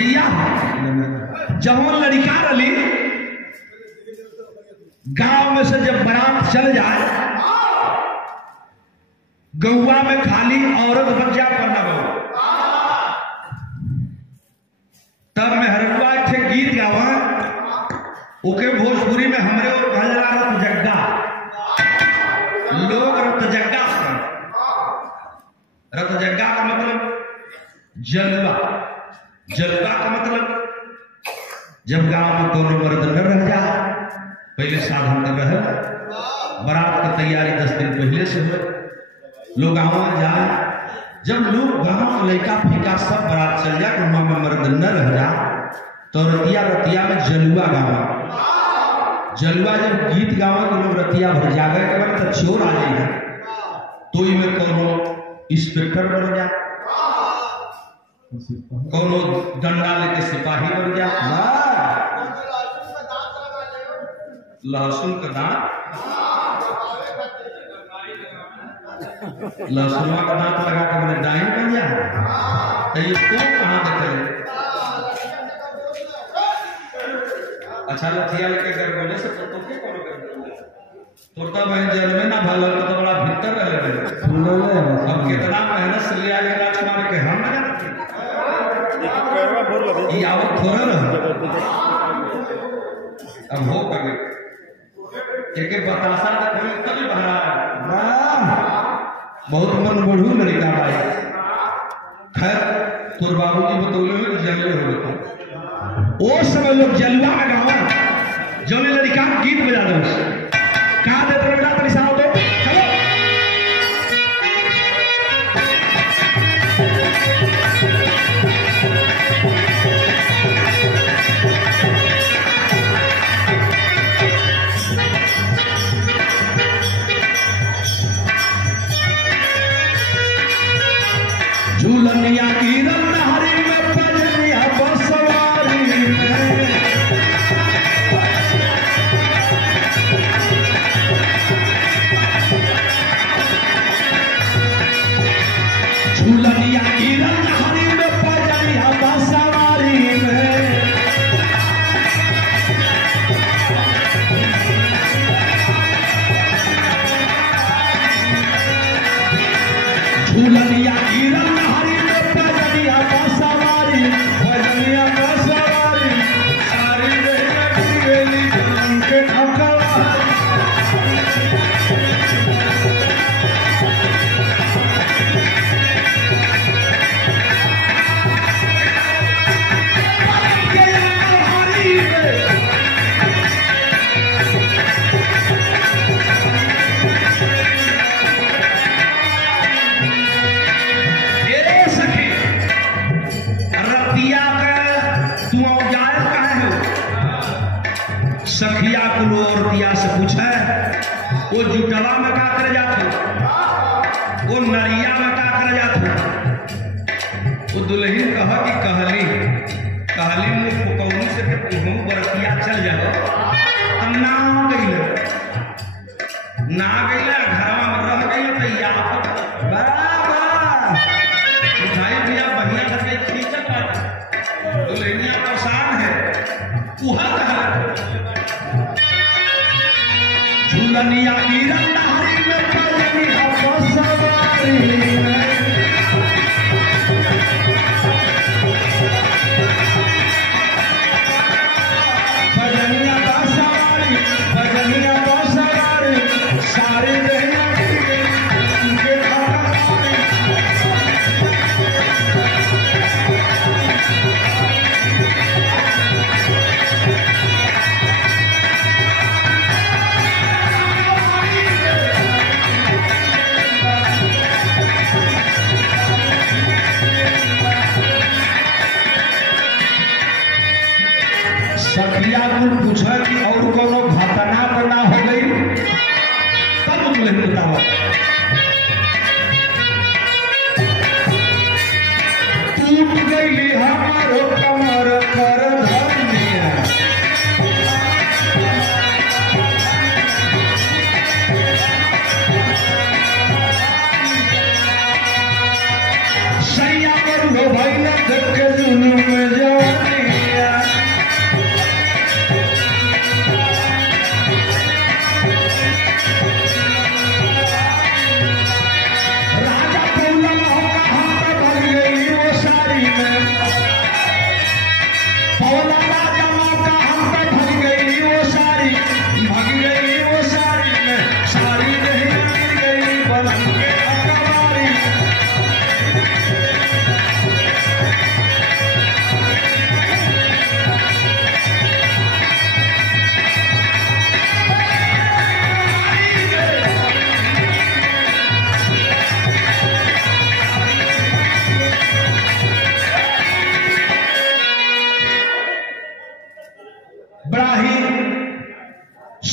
भैया जब वो लड़का रली गांव में से जब बारात चल जाए गौवा में खाली औरत बच्चा पन्ना बनो तब मैं हरकुआ थे गीत गावा ओके भोजपुरी में हमरे और कहला रत जग्गा लोग रत जग्गा का मतलब जलवा जलवा का मतलब जब गांव में कोनो मर्द न रह जा पहले साधन कर रहे बारात की तैयारी 10 दिन पहले से हो लोग गाँव जाए जब लोग गाँव लड़का फीका सब बारात चल जाए वहां में मर्द न रह जा तो रतिया रतिया में जलुआ गावा जलुआ जब गीत गावा तो लोग रतिया भर जागे के तो चोर आ जाए तो में कोनो इंस्पेक्टर बन जा कोनो डंडा लेके सिपाही बन जा लहसुन का दांत लहसुनवा का दांत लगा के मैंने डाइन बन जा तो ये तो कहाँ देखे अच्छा लथिया लेके कर बोले से तो के कोनो कर तोरता बहन जेल में ना भल तो बड़ा भीतर रहे अब कितना मेहनत से ले आए राजकुमार के हम ये आवत थोड़ा रह अब हो कर एक बतासा तक कभी बना बहुत मन बढ़ू लड़का भाई खैर तोर बाबूजी बतौले जंगल हो गया ओ समय लोग जलवा में गावा जो लड़का गीत बजा दो कहा देते बेटा परेशान हो तो चलो झूलनिया की रंगहरी में पजनिया बसवारी में झूलनिया की रंगहरी में पजनिया बसवारी में झूलनिया की रंगहरी में पजनिया बसवारी पजनिया बसवारी सारी गेली जन्म के ठकवारी सखिया कुल और दिया से पूछे वो जुटवा में का कर जाते वो नरिया में का कर जाते वो दुल्हन कहा कि कहली मुँह फुकौनी से तुम बरतिया चल जाओ तब ना गई घरवा में रह गई तो याद उठाई भैया बढ़िया करके खींचत दुल्हनिया परेशान है झूलनिया की रंगहरी में पजनिया बसवारी में पजनिया बसवारी सारी देना के सखिया को पूछा कि और कोनो घटना तो ना हो गई तब तुम्हें बताओ टूट गई हमारो कमर कर धनिया सैया पर हो भाई न देख के जुनून में जाओ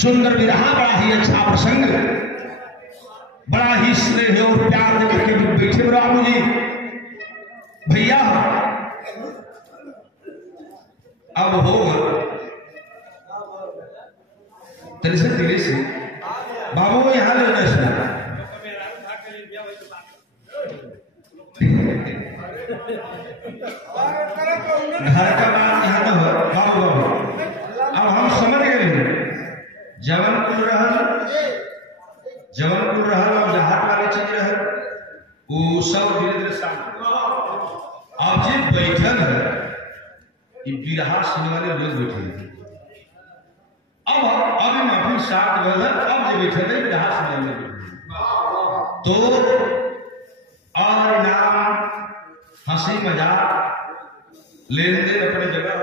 सुंदर विरहा, बड़ा ही अच्छा प्रसंग, बड़ा ही स्नेह और प्यार देकर के बैठे रामू जी। भैया अब होगा तेरे से बाबू को यहाँ ले सुना घर का बात यहाँ तो बाबू अब हम समझ गए जबलपुर रहल और जहाज वाले चीज रहल वो सब धीरे धीरे शांत। अब जी बैठल है बिरहा सुनने वाले लोग बैठे हैं। अब महफिल शांत भल अब जो बैठे थे बिरहा सुनने वाले तो और नाम हंसी मजाक लेन देन अपने जगह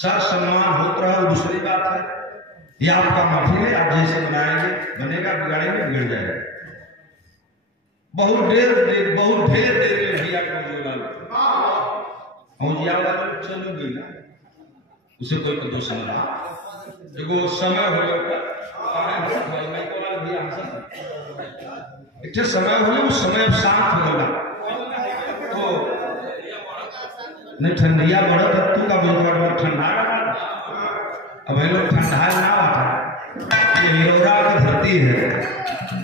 सर सम्मान होता रहा। दूसरी बात है ये आपका महफिल है, आप जैसे बनाएंगे बनेगा, बिगाड़ेंगे बिगड़ जाएगा। बहुत ढेर देर भैया चलो गई ना उसे कोई को दोष नहीं रहा। देखो समय हो गया एक समय हो उस समय शांत हो गया तो नहीं ठंडिया बड़ा तत्व का बिल्कुल ठंडा अब लोग ठंडा ना आता। ये हिरौरा की धरती है,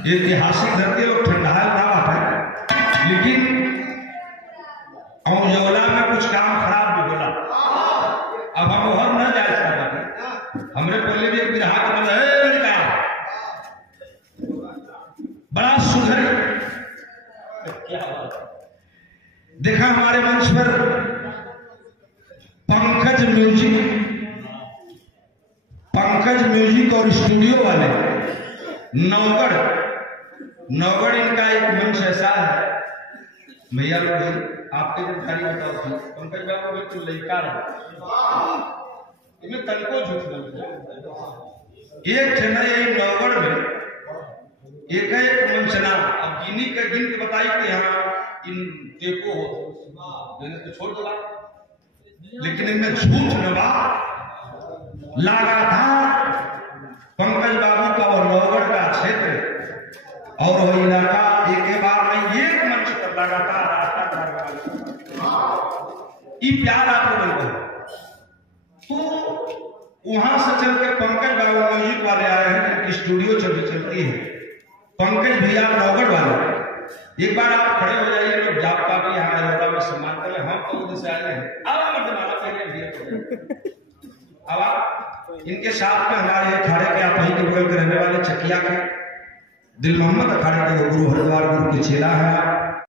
ये ऐतिहासिक धरती, लोग ठंडा ना आता। लेकिन औजौला में कुछ काम खराब भी बोला। अब हम और न जा सकते, हमरे पहले भी एक बिरहा के बंदा बड़ा सुधर देखा हमारे मंच पर पंकज म्यूजिक और स्टूडियो वाले नौगढ़ इनका एक मंच ऐसा है। भैया लोग आपके जानकारी बताओ थी पंकज बाबू बिल्कुल लड़का रहा इनमें तनको झूठ एक चेन्नई नौगढ़ में एक मंचना। अब गिनी का गिन के बताई कि यहाँ इन एको हो तो छोड़ दो, लेकिन इनमें झूठ नवा लगातार पंकज बाबू का और नौगढ़ का क्षेत्र और वो इलाका एक बार में एक मंच पर लगातार प्यार आपको मिलता है। तो वहां से चल के पंकज बाबू म्यूजिक वाले आए हैं, स्टूडियो चलती है पंकज भैया नौगढ़ वाले। एक बार आप खड़े हो जाइए, लोग जाप का भी हमारे में सम्मान कर ले। हम तो उधर से आए हैं, अब आप इनके साथ में हमारे अखाड़े के आप वहीं के बगल के रहने वाले चकिया के दिल मोहम्मद अखाड़े के गुरु हरिद्वार गुरु के चेला है।